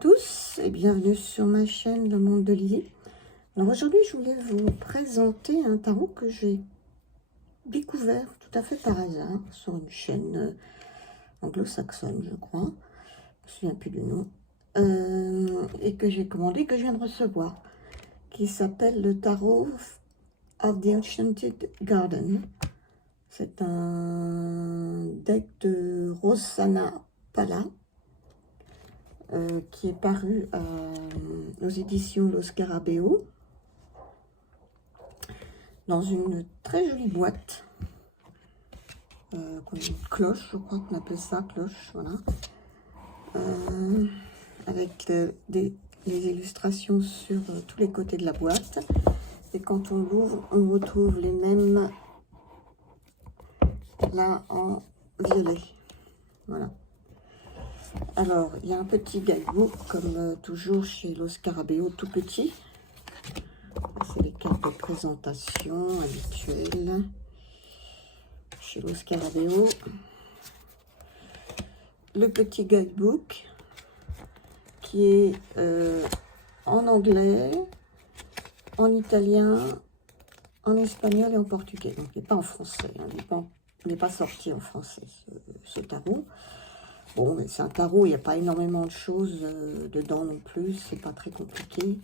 Tous et bienvenue sur ma chaîne Le Monde de Lily. Alors aujourd'hui je voulais vous présenter un tarot que j'ai découvert tout à fait par hasard sur une chaîne anglo-saxonne je crois, je me souviens plus du nom, et que j'ai commandé, que je viens de recevoir, qui s'appelle le Tarot of the Enchanted Garden. C'est un deck de Rosanna Pala. Qui est paru aux éditions Los Scarabeo dans une très jolie boîte, comme une cloche, je crois qu'on appelle ça cloche, voilà, avec les illustrations sur tous les côtés de la boîte. Et quand on l'ouvre, on retrouve les mêmes là en violet, voilà. Alors, il y a un petit guidebook, comme toujours chez Los Scarabeo, tout petit. C'est les cartes de présentation habituelles chez Los Scarabeo. Le petit guidebook qui est en anglais, en italien, en espagnol et en portugais. Donc, il n'est pas en français. Hein, il n'est pas sorti en français, ce tarot. Bon, mais c'est un tarot, il n'y a pas énormément de choses dedans non plus. C'est pas très compliqué.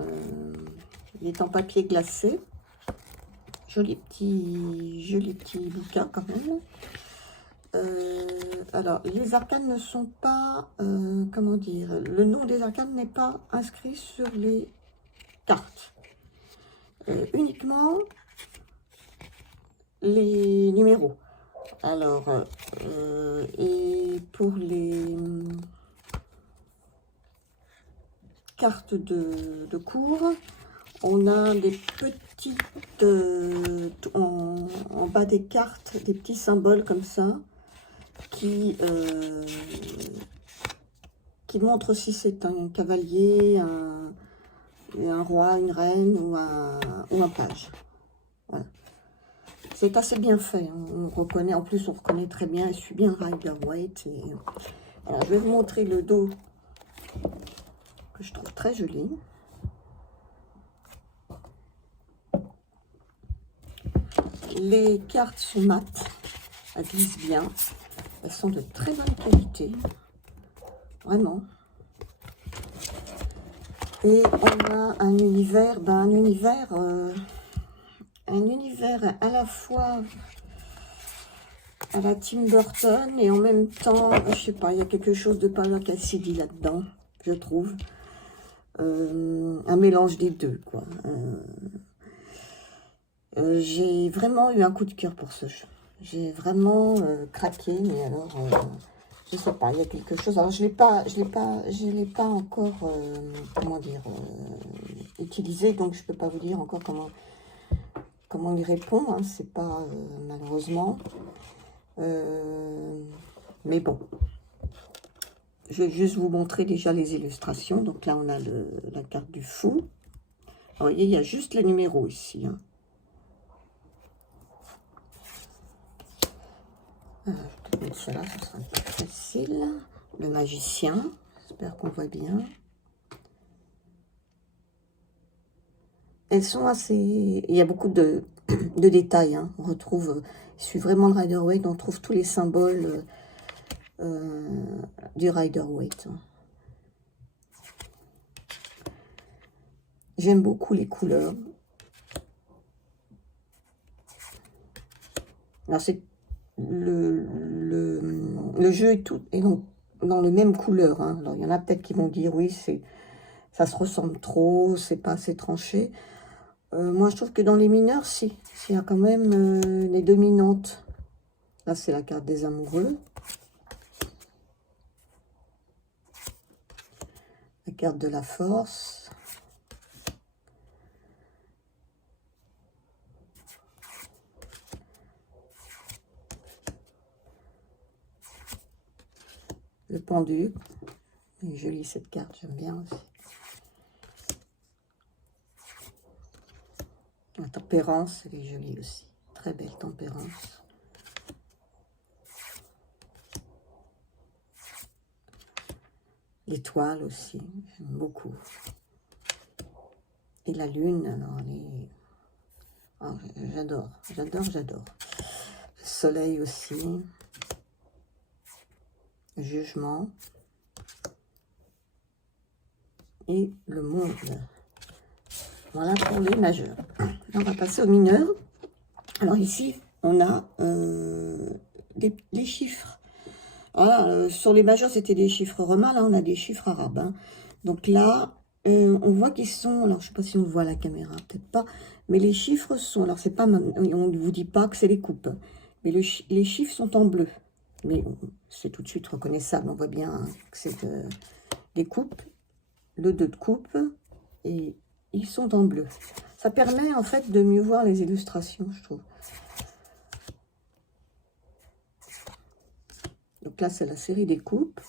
Il est en papier glacé. Joli petit bouquin quand même. Alors, les arcanes ne sont pas, comment dire, le nom des arcanes n'est pas inscrit sur les cartes. Uniquement les numéros. Alors, et pour les cartes de cours, on a des petites, en bas des cartes, des petits symboles comme ça, qui montrent si c'est un cavalier, un roi, une reine ou un page. Voilà. C'est assez bien fait, hein. On reconnaît, en plus on reconnaît très bien, je suis bien Rider-Waite. Alors je vais vous montrer le dos que je trouve très joli. Les cartes sont mates, elles glissent bien, elles sont de très bonne qualité, vraiment. Et on a un univers, un univers à la fois à la Tim Burton et en même temps, je sais pas, il y a quelque chose de Paolo Cassidy là-dedans, je trouve. Un mélange des deux, quoi. J'ai vraiment eu un coup de cœur pour ce jeu. J'ai vraiment craqué, mais alors, je sais pas, il y a quelque chose. Alors, je l'ai pas encore, comment dire, utilisé, donc je peux pas vous dire encore comment il répond. Hein, c'est pas malheureusement. Mais bon, je vais juste vous montrer déjà les illustrations. Donc là, on a la carte du fou. Vous voyez, il y a juste les numéros ici. Hein. Je vais peut-être mettre cela, ce sera un peu facile. Le magicien, j'espère qu'on voit bien. Elles sont assez... Il y a beaucoup de détails. Hein. On retrouve, je suis vraiment le Rider-Waite, on trouve tous les symboles du Rider-Waite. J'aime beaucoup les couleurs. Alors, c'est le jeu est tout est dans les mêmes couleurs. Hein. Alors, il y en a peut-être qui vont dire, oui, ça se ressemble trop, c'est pas assez tranché. Moi, je trouve que dans les mineurs, s'il y a quand même les dominantes. Là, c'est la carte des amoureux. La carte de la force. Le pendu. Elle est jolie cette carte, j'aime bien aussi. La tempérance, elle est jolie aussi. Très belle tempérance. L'étoile aussi, j'aime beaucoup. Et la lune, alors elle est... Oh, j'adore, j'adore, j'adore. Le soleil aussi. Jugement. Et le monde. Voilà pour les majeurs. Là, on va passer aux mineurs. Alors ici, on a les chiffres. Voilà, sur les majeurs, c'était des chiffres romains. Là, on a des chiffres arabes. Hein. Donc là, on voit qu'ils sont... Alors, je ne sais pas si on voit la caméra, peut-être pas. Mais les chiffres sont... Alors, c'est pas... On ne vous dit pas que c'est les coupes. Mais les chiffres sont en bleu. Mais c'est tout de suite reconnaissable. On voit bien hein, que c'est des coupes. Le 2 de coupe. Et ils sont en bleu. Ça permet, en fait, de mieux voir les illustrations, je trouve. Donc là, c'est la série des coupes.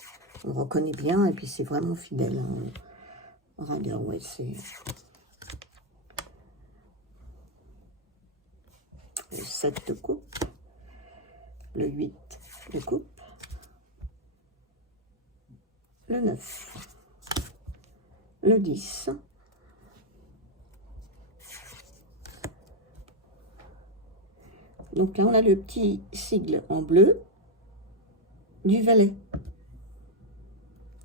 On reconnaît bien, et puis c'est vraiment fidèle. Hein. Rider, ouais, c'est... Le 7 de coupe. Le 8 de coupe. Le 9. Le 10. Donc là, on a le petit sigle en bleu du valet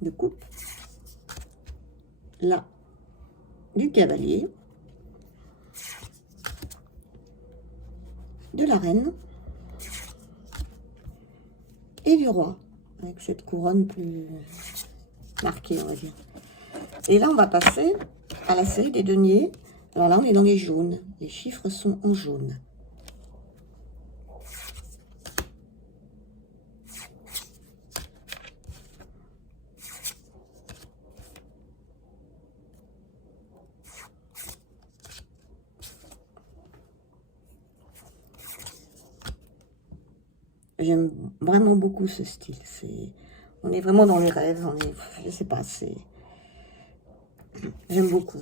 de coupe. Là, du cavalier. De la reine. Et du roi. Avec cette couronne plus marquée, on va dire. Et là, on va passer à la série des deniers. Alors là, on est dans les jaunes. Les chiffres sont en jaune. J'aime vraiment beaucoup ce style. On est vraiment dans les rêves. On est, je sais pas, c'est... J'aime beaucoup.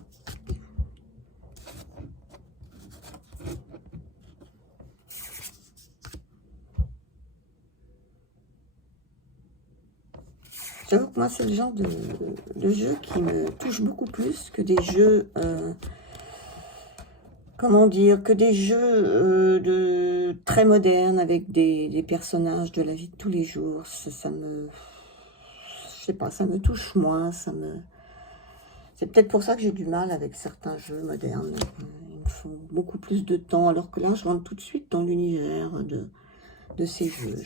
J'avoue que moi, c'est le genre de jeu qui me touche beaucoup plus que des jeux... comment dire, que des jeux très modernes avec des personnages de la vie de tous les jours. Ça me, je sais pas, ça me touche moins. C'est peut-être pour ça que j'ai du mal avec certains jeux modernes. Ils me font beaucoup plus de temps, alors que là, je rentre tout de suite dans l'univers de ces jeux.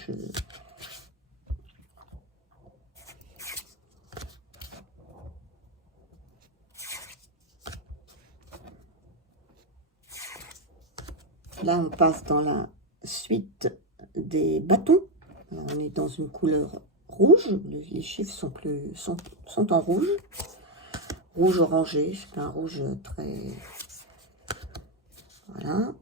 Là, on passe dans la suite des bâtons. Alors, on est dans une couleur rouge. Les chiffres sont en rouge. Rouge orangé. C'est un rouge très... Voilà.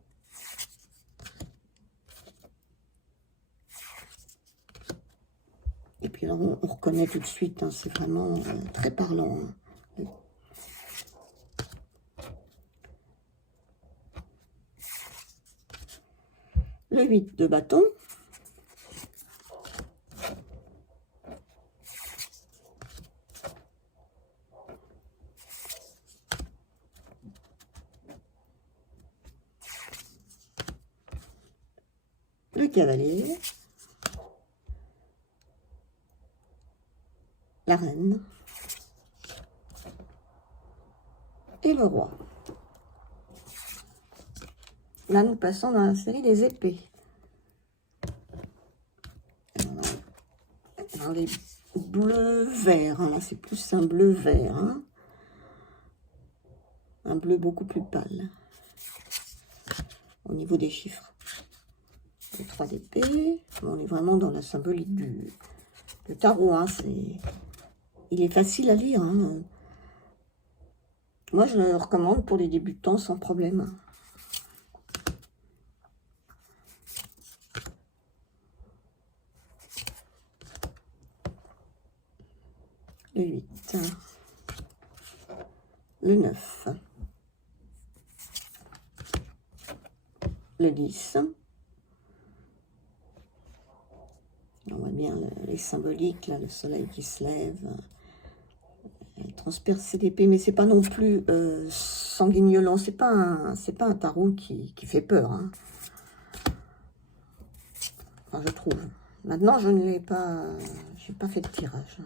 Et puis là, on reconnaît tout de suite. Hein, c'est vraiment très parlant. Hein. Le 8 de bâton. Le cavalier. La reine. Et le roi. Là, nous passons dans la série des épées. Dans les bleus verts. Hein. Là, c'est plus un bleu vert. Hein. Un bleu beaucoup plus pâle. Au niveau des chiffres. Les 3 d'épée. On est vraiment dans la symbolique du tarot. Hein. Il est facile à lire. Hein. Moi, je le recommande pour les débutants sans problème. Le 8. Le 9. Le 10. On voit bien les symboliques, là, le soleil qui se lève. transpercé d'épée, mais c'est pas non plus sanguignolant. C'est pas un tarot qui fait peur, hein. Enfin, je trouve. Maintenant, je ne l'ai pas... J'ai pas fait de tirage, hein.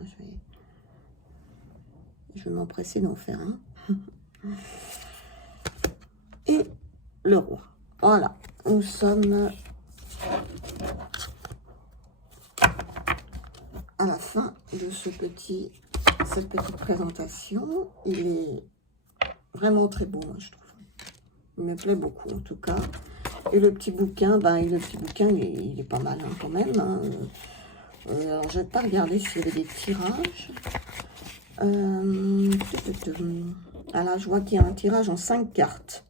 Je vais m'empresser d'en faire un. Et le roi. Voilà. Nous sommes à la fin de cette petite présentation. Il est vraiment très beau, moi, je trouve. Il me plaît beaucoup, en tout cas. Et le petit bouquin, il est pas mal, hein, quand même, hein. Alors, je vais pas regarder s'il y avait des tirages. Ah là, je vois qu'il y a un tirage en 5 cartes.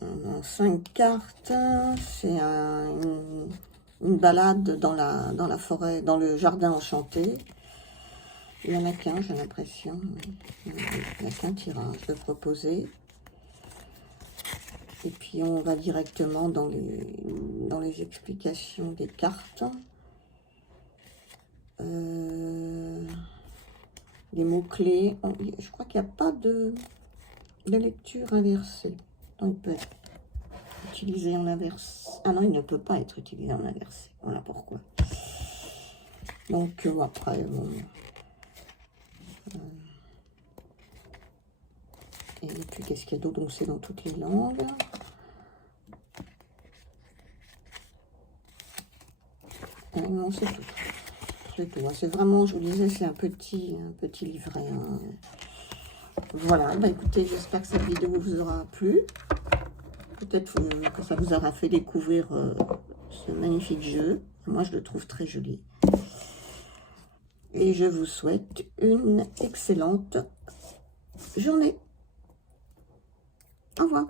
En 5 cartes, c'est une balade dans la forêt, dans le jardin enchanté. Il n'y en a qu'un, j'ai l'impression. Il n'y a qu'un tirage de proposer. Et puis on va directement dans les explications des cartes. Les mots-clés. Je crois qu'il n'y a pas de lecture inversée. Donc il peut être utilisé en inversé. Ah non, il ne peut pas être utilisé en inversé. Voilà pourquoi. Donc après, bon, et puis qu'est-ce qu'il y a d'autre? Donc c'est dans toutes les langues. Non, c'est tout. C'est tout. C'est vraiment, je vous disais, c'est un petit livret, hein. Voilà, écoutez, j'espère que cette vidéo vous aura plu. Peut-être que ça vous aura fait découvrir ce magnifique jeu. Moi, je le trouve très joli. Et je vous souhaite une excellente journée. Au revoir.